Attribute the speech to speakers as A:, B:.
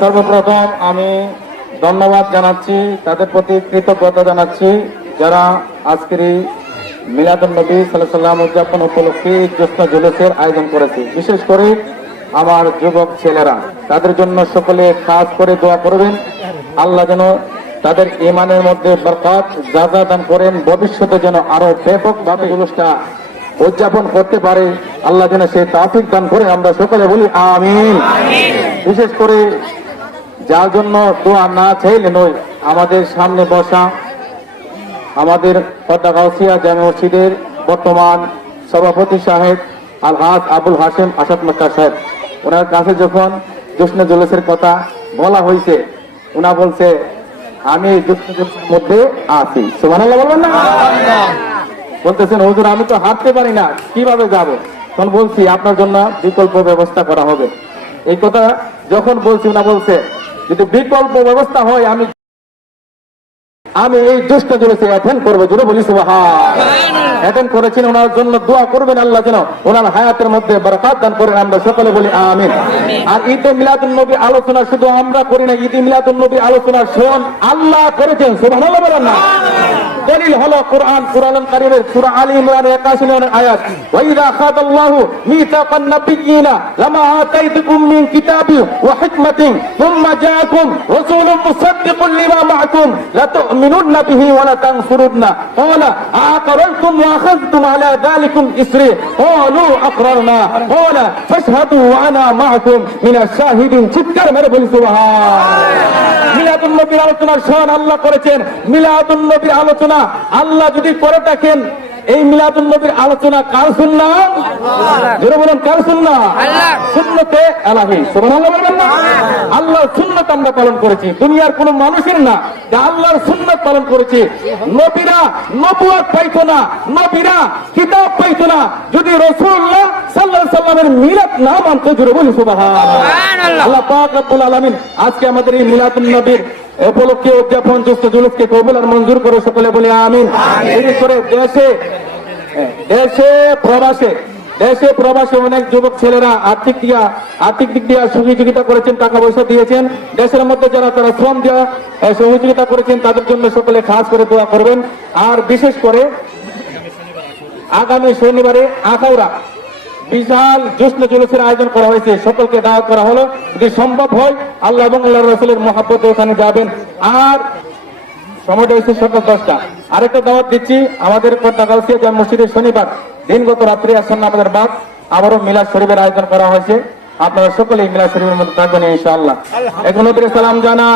A: সর্বপ্রথম আমি ধন্যবাদ জানাচ্ছি, তাদের প্রতি কৃতজ্ঞতা জানাচ্ছি, যারা আজকের এই মিলাদুল নবী সাল্লাহ সাল্লাম উদযাপন উপলক্ষে জ্যোৎস্না জুলুসের আয়োজন করেছে। বিশেষ করে আমার যুবক ছেলেরা, তাদের জন্য সকলে খাস করে দোয়া করবেন। আল্লাহ যেন তাদের ইমানের মধ্যে বরকাত যা দান করেন, ভবিষ্যতে যেন আরও ব্যাপকভাবে জুলুসটা উদযাপন করতে পারে। আল্লাহ যেন সে তাফিক দান করে আমরা সকলে বলি আমিন। বিশেষ করে যার জন্য দোয়া না চাইলে নয়, আমাদের সামনে বসা আমাদের পদ্মা গাউসিয়া জামে মসজিদের বর্তমান সভাপতি সাহেব আলহাজ আবুল হাসেম আসাদ মক্কা সাহেব। ওনার কাছে যখন জুসনে জুলুসের কথা বলা হয়েছে ওনা বলছে, আমি জুসনে জুলুসের মধ্যে আছি। সুবহানাল্লাহ বলবেন না? বলতেছেন হুজুর আমি তো হাঁটতে পারি না কীভাবে যাব? তখন বলছি আপনার জন্য বিকল্প ব্যবস্থা করা হবে। এই কথা যখন বলছি না বলছে যদি বিকল্প ব্যবস্থা হয় আমি আমি এই দুষ্ট জুড়েছে অ্যাটেন্ড করব। জুড়ে বলি অ্যাটেন্ড করেছেন ওনার জন্য দোয়া করবেন আল্লাহ যেন ওনার হায়াতের মধ্যে বরকাত দান করেন আমরা সকলে বলি আমিন। আর ঈদে মিলাদুল নবী আলোচনা শুধু আমরা করি না ঈদে মিলাদুল নবী আলোচনা স্বয়ং আল্লাহ করেছেন সুবহানাল্লাহ বলেন না। দলিল হলো কোরআন কোরআন কারিমের সূরা আলী ইমরান 81 নম্বর আয়াত। ওয়াইদা খাদাল্লাহু মিতাকান নাবিয়িনা লামা আতাইতুকুম মিন কিতাবি ওয়া হিকমাতিন থুম্মা জাআকুম রাসূলুম মুসাদ্দিকুন লিমা মা'কুম লা তু'মিনুন্না বিহি ওয়া লা তানসুরুন্না ক্বালা আআকরারতুম ওয়া আখাযতুম আলা যালিকুম ইসরি। ক্বালু, আকরারনা। ক্বালা, ফাশহাদু ওয়া আনা মা'কুম মিনাশ শাহিদিন, চিৎকার মেরে বলি সুবহান। মিলাদুন নবীর আলোচনার শান আল্লাহ করেছেন। মিলাদুন নবীর আলোচনা আল্লাহ যদি করে থাকেন এই মিলাদুল নবীর আলোচনা কার শুননা যেটা বলেন কার শুননা সুন্নতে আলাহি আল্লাহর সুন্নত আমরা পালন করেছি। দুনিয়ার কোন মানুষের না। যে আল্লাহর সুন্নত পালন করেছি। নবীরা নবুয়াত পাইতো না। নবীরা কিতাব পাইতো না। যদি রসুল্লাহ আলাইহি সাল্লামের মিলাদ না মানতো জুড়ে বলি সুবহানাল্লাহ। আল্লাহ পাক রব্বুল আলামিন আজকে আমাদের এই মিলাদুন নবীর উপলক্ষে উদযাপন যুক্ত জুলুসকে কবুল আর মঞ্জুর করে সকলে বলি আমিন। বিশেষ করে দেশে দেশে প্রবাসে দেশে প্রবাসী অনেক যুবক ছেলেরা আর্থিক দিয়া আর্থিক দিক দিয়ে সহযোগিতা করেছেন, টাকা পয়সা দিয়েছেন। দেশের মধ্যে যারা তারা শ্রম দেওয়া সহযোগিতা করেছেন, তাদের জন্য সকলে খাস করে দোয়া করবেন। আর বিশেষ করে আগামী শনিবারে আখাউড়া বিশাল জুসন জুলুসের আয়োজন করা হয়েছে। সকলকে দাওয়াত করা হলো। যদি সম্ভব হয়, আল্লাহ এবং আল্লাহ রসুলের মহাব্বত ওখানে যাবেন। আর সময়টা হয়েছে সকাল দশটা। আরেকটা দাওয়াত দিচ্ছি, আমাদের পদ্মাগাউসিয়া জাম মসজিদে শনিবার, দিনগত রাত্রি আসন্ন আমাদের বাদ, আবারও মিলাদ শরীফের আয়োজন করা হয়েছে। আপনারা সকলে মিলাদ শরীফের মধ্যে থাকবেন, ইনশাআল্লাহ। এখন সালাম জানা